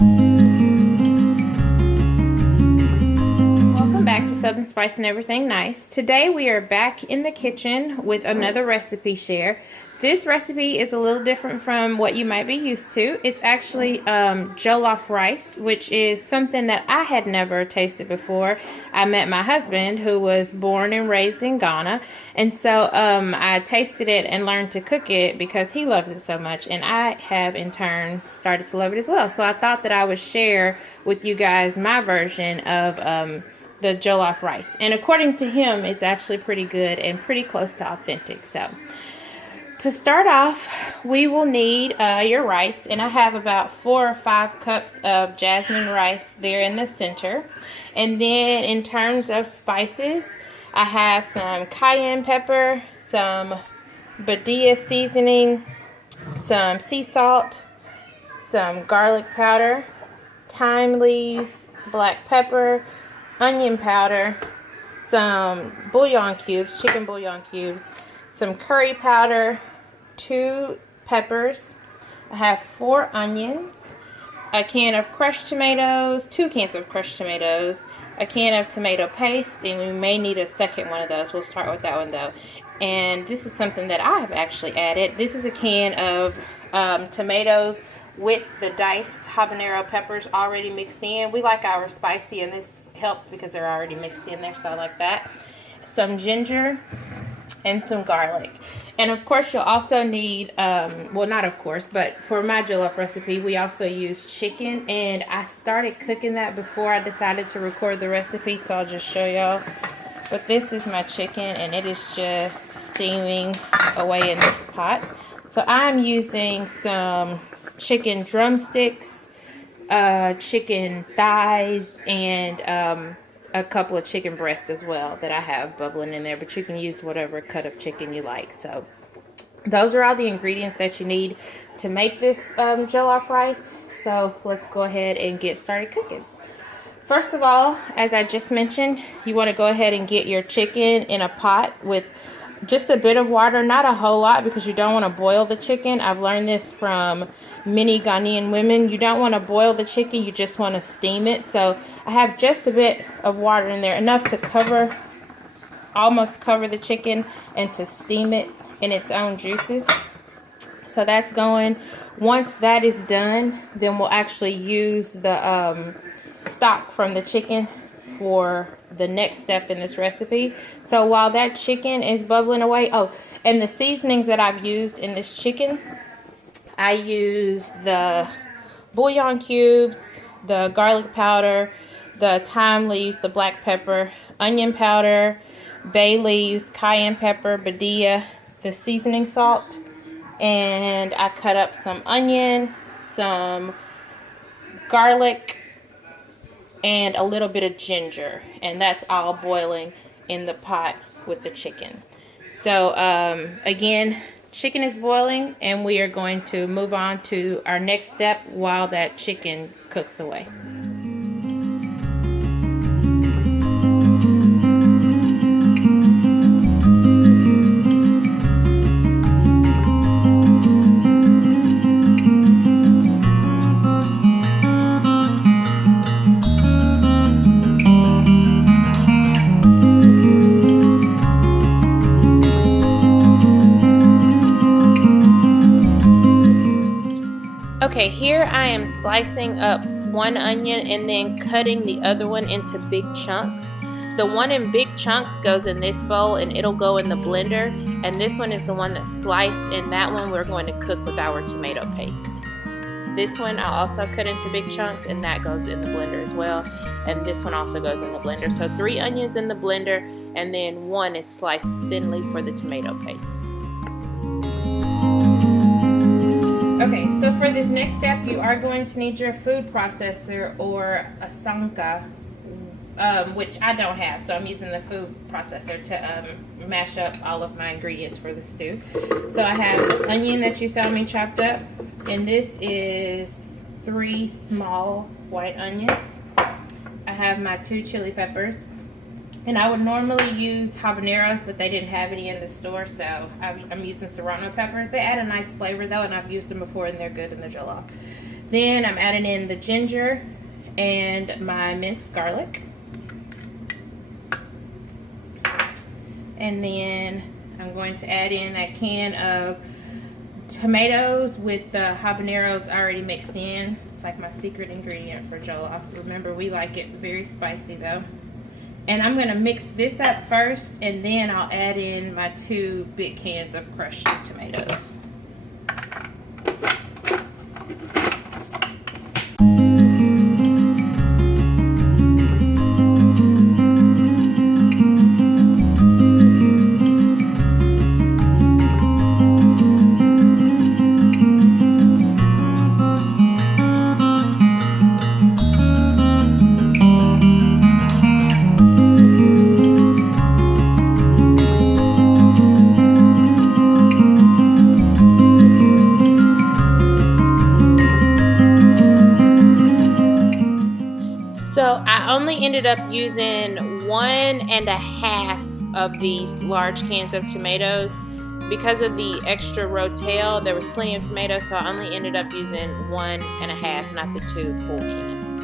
Welcome back to Southern Spice and Everything Nice. Today we are back in the kitchen with another recipe share. This recipe is a little different from what you might be used to. It's actually jollof rice, which is something that I had never tasted before. I met my husband, who was born and raised in Ghana, and so I tasted it and learned to cook it because he loves it so much, and I have in turn started to love it as well. So I thought that I would share with you guys my version of the jollof rice, and according to him, it's actually pretty good and pretty close to authentic. So to start off, we will need your rice, and I have about 4 or 5 cups of jasmine rice there in the center. And then in terms of spices, I have some cayenne pepper, some Badia seasoning, some sea salt, some garlic powder, thyme leaves, black pepper, onion powder, some bouillon cubes, chicken bouillon cubes, some curry powder, 2 peppers. I have 4 onions, a can of crushed tomatoes, 2 cans of crushed tomatoes, a can of tomato paste, and we may need a second one of those. We'll start with that one though. And this is something that I have actually added. This is a can of tomatoes with the diced habanero peppers already mixed in. We like ours spicy, and this helps because they're already mixed in there, so I like that. Some ginger and some garlic. And of course you'll also need, well, not of course, but for my jollof recipe we also use chicken, and I started cooking that before I decided to record the recipe, so I'll just show y'all. But this is my chicken, and it is just steaming away in this pot. So I'm using some chicken drumsticks, chicken thighs, and a couple of chicken breasts as well that I have bubbling in there, but you can use whatever cut of chicken you like. So those are all the ingredients that you need to make this jollof rice. So let's go ahead and get started cooking. First of all, as I just mentioned, you want to go ahead and get your chicken in a pot with just a bit of water, not a whole lot, because you don't want to boil the chicken. I've learned this from many Ghanaian women. You don't want to boil the chicken, you just want to steam it. So I have just a bit of water in there, enough to cover, almost cover the chicken, and to steam it in its own juices. So that's going. Once that is done, then we'll actually use the stock from the chicken for the next step in this recipe. So while that chicken is bubbling away, oh, and the seasonings that I've used in this chicken, I used the bouillon cubes, the garlic powder, the thyme leaves, the black pepper, onion powder, bay leaves, cayenne pepper, Badia, the seasoning salt, and I cut up some onion, some garlic, and a little bit of ginger, and that's all boiling in the pot with the chicken. So again, chicken is boiling, and we are going to move on to our next step while that chicken cooks away. Okay, here I am slicing up one onion and then cutting the other one into big chunks. The one in big chunks goes in this bowl, and it'll go in the blender, and this one is the one that's sliced, and that one we're going to cook with our tomato paste. This one I'll also cut into big chunks, and that goes in the blender as well, and this one also goes in the blender. So 3 onions in the blender, and then 1 is sliced thinly for the tomato paste. Okay, so for this next step, you are going to need your food processor or a sanka, which I don't have, so I'm using the food processor to mash up all of my ingredients for the stew. So I have onion that you saw me chopped up, and this is 3 small white onions. I have my 2 chili peppers, and I would normally use habaneros, but they didn't have any in the store, so I'm using serrano peppers. They add a nice flavor though, and I've used them before, and they're good in the jollof. Then I'm adding in the ginger and my minced garlic. And then I'm going to add in that can of tomatoes with the habaneros already mixed in. It's like my secret ingredient for jollof. Remember, we like it very spicy though. And I'm going to mix this up first, and then I'll add in my 2 big cans of crushed tomatoes. So I only ended up using 1.5 of these large cans of tomatoes. Because of the extra rotel, there was plenty of tomatoes, so I only ended up using 1.5, not the 2 full cans.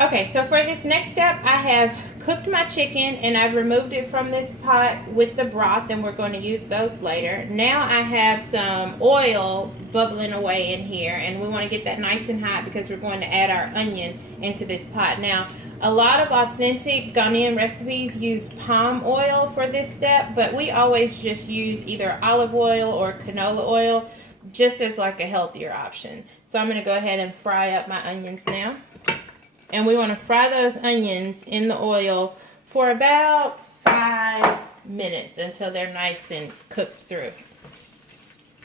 Okay, so for this next step, I have cooked my chicken and I've removed it from this pot with the broth, and we're going to use those later. Now I have some oil bubbling away in here, and we want to get that nice and hot because we're going to add our onion into this pot. Now, a lot of authentic Ghanaian recipes use palm oil for this step, but we always just use either olive oil or canola oil just as like a healthier option. So I'm going to go ahead and fry up my onions now. And we want to fry those onions in the oil for about 5 minutes until they're nice and cooked through.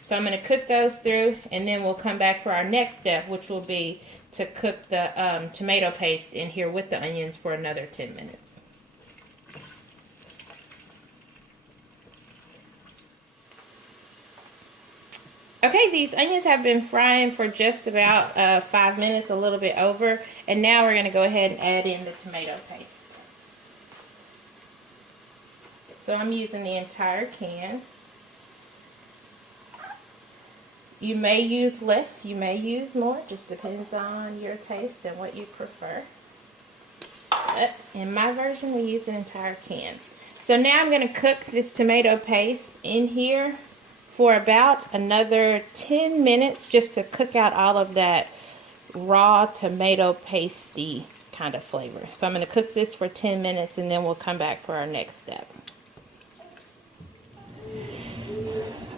So I'm going to cook those through, and then we'll come back for our next step, which will be to cook the tomato paste in here with the onions for another 10 minutes. Okay, these onions have been frying for just about 5 minutes, a little bit over, and now we're going to go ahead and add in the tomato paste. So I'm using the entire can. You may use less, you may use more, just depends on your taste and what you prefer. But in my version, we use an entire can. So now I'm going to cook this tomato paste in here for about another 10 minutes just to cook out all of that raw tomato pasty kind of flavor. So I'm going to cook this for 10 minutes and then we'll come back for our next step.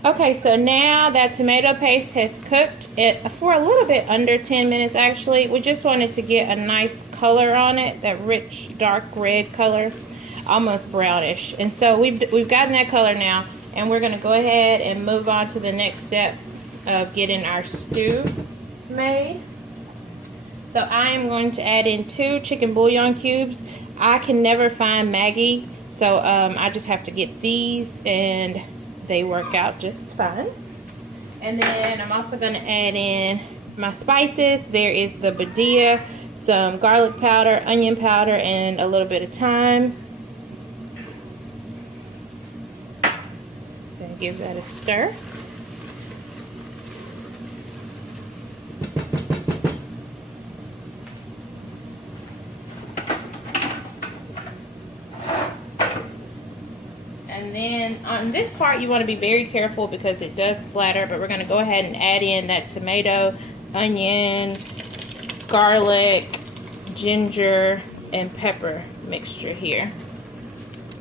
Okay, so now that tomato paste has cooked for a little bit under 10 minutes actually. We just wanted to get a nice color on it, that rich dark red color, almost brownish. And so we've gotten that color now. And we're going to go ahead and move on to the next step of getting our stew made. So I am going to add in 2 chicken bouillon cubes. I can never find Maggi, so I just have to get these, and they work out just fine. And then I'm also going to add in my spices. There is the badilla, some garlic powder, onion powder, and a little bit of thyme. Give that a stir. And then on this part you want to be very careful because it does splatter, but we're going to go ahead and add in that tomato, onion, garlic, ginger, and pepper mixture here.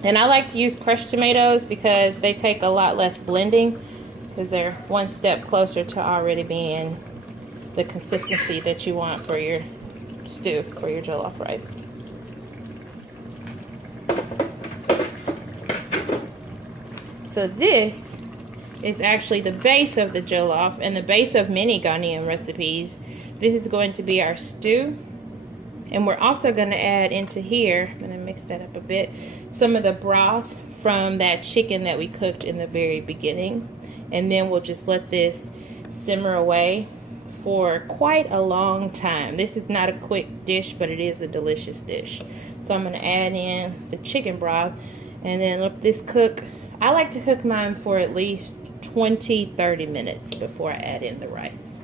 And I like to use crushed tomatoes because they take a lot less blending because they're one step closer to already being the consistency that you want for your stew, for your jollof rice. So this is actually the base of the jollof and the base of many Ghanaian recipes. This is going to be our stew. And we're also going to add into here, I'm going to mix that up a bit, some of the broth from that chicken that we cooked in the very beginning. And then we'll just let this simmer away for quite a long time. This is not a quick dish, but it is a delicious dish. So I'm going to add in the chicken broth and then let this cook. I like to cook mine for at least 20-30 minutes before I add in the rice.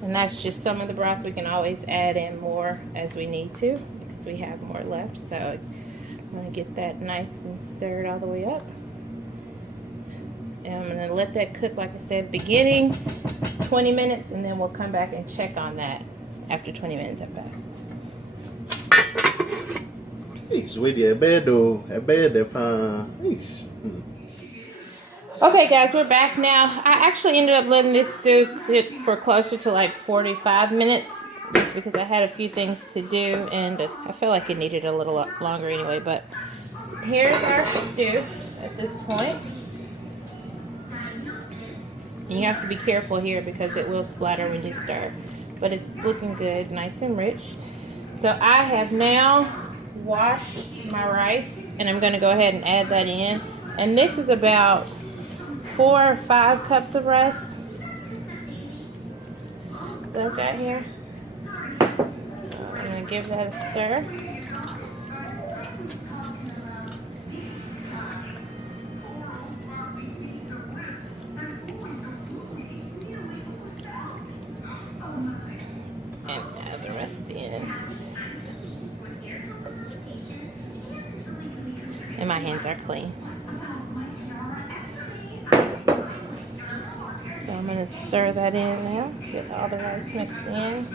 And that's just some of the broth. We can always add in more as we need to because we have more left. So I'm going to get that nice and stirred all the way up. And I'm going to let that cook, like I said, beginning 20 minutes, and then we'll come back and check on that after 20 minutes have passed. Okay guys, we're back now. I actually ended up letting this stew cook for closer to like 45 minutes just because I had a few things to do and I felt like it needed a little longer anyway. But here's our stew at this point. You have to be careful here because it will splatter when you stir. But it's looking good, nice and rich. So I have now washed my rice and I'm going to go ahead and add that in. And this is about 4 or 5 cups of rice that I've got here. So I'm going to give that a stir. And add the rest in. And my hands are clean. So I'm going to stir that in now, get all the rice mixed in.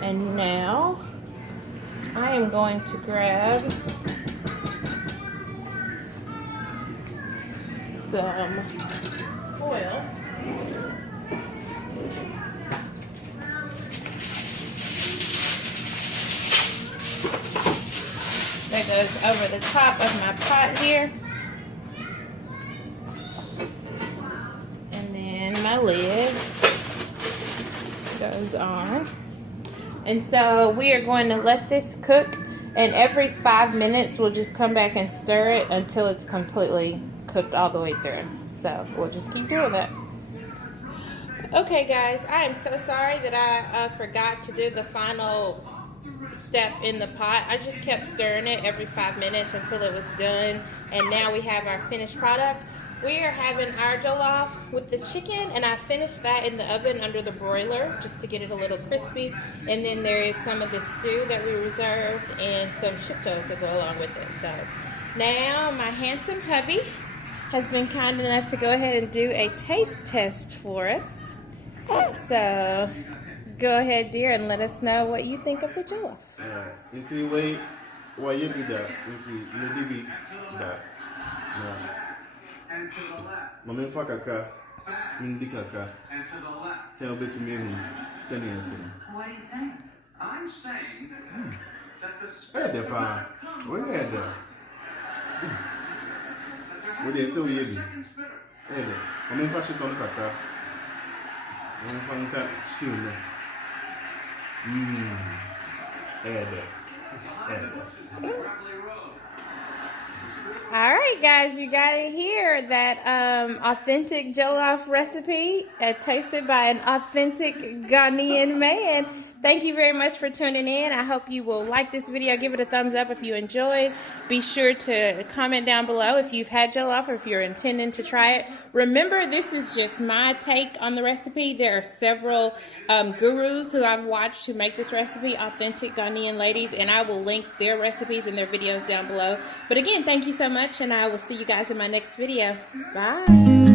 And now I am going to grab some foil. That goes over the top of my pot here. And then my lid goes on. And so we are going to let this cook, and every 5 minutes we'll just come back and stir it until it's completely cooked all the way through. So we'll just keep doing that. Okay guys, I am so sorry that I forgot to do the final step in the pot. I just kept stirring it every 5 minutes until it was done, and now we have our finished product. We are having our jollof with the chicken, and I finished that in the oven under the broiler just to get it a little crispy. And then there is some of the stew that we reserved and some shito to go along with it. So now my handsome hubby has been kind enough to go ahead and do a taste test for us. So go ahead, dear, and let us know what you think of the jollof. Until wait, why you do that? Until maybe that. Mama Fakakra, Mindikakra. And to the left. Say a bit to me, sending it to me. What are you saying? I'm saying that the spirit. Hey, Depa. Where are you? What do you say? We have Hey, Mama Fakakra. Kakra. Mama Fakakra stew. All right, guys, you got it here. That authentic jollof recipe tasted by an authentic Ghanaian man. Thank you very much for tuning in. I hope you will like this video. Give it a thumbs up if you enjoyed. Be sure to comment down below if you've had jollof or if you're intending to try it. Remember, this is just my take on the recipe. There are several gurus who I've watched who make this recipe, authentic Ghanaian ladies, and I will link their recipes and their videos down below. But again, thank you so much, and I will see you guys in my next video. Bye.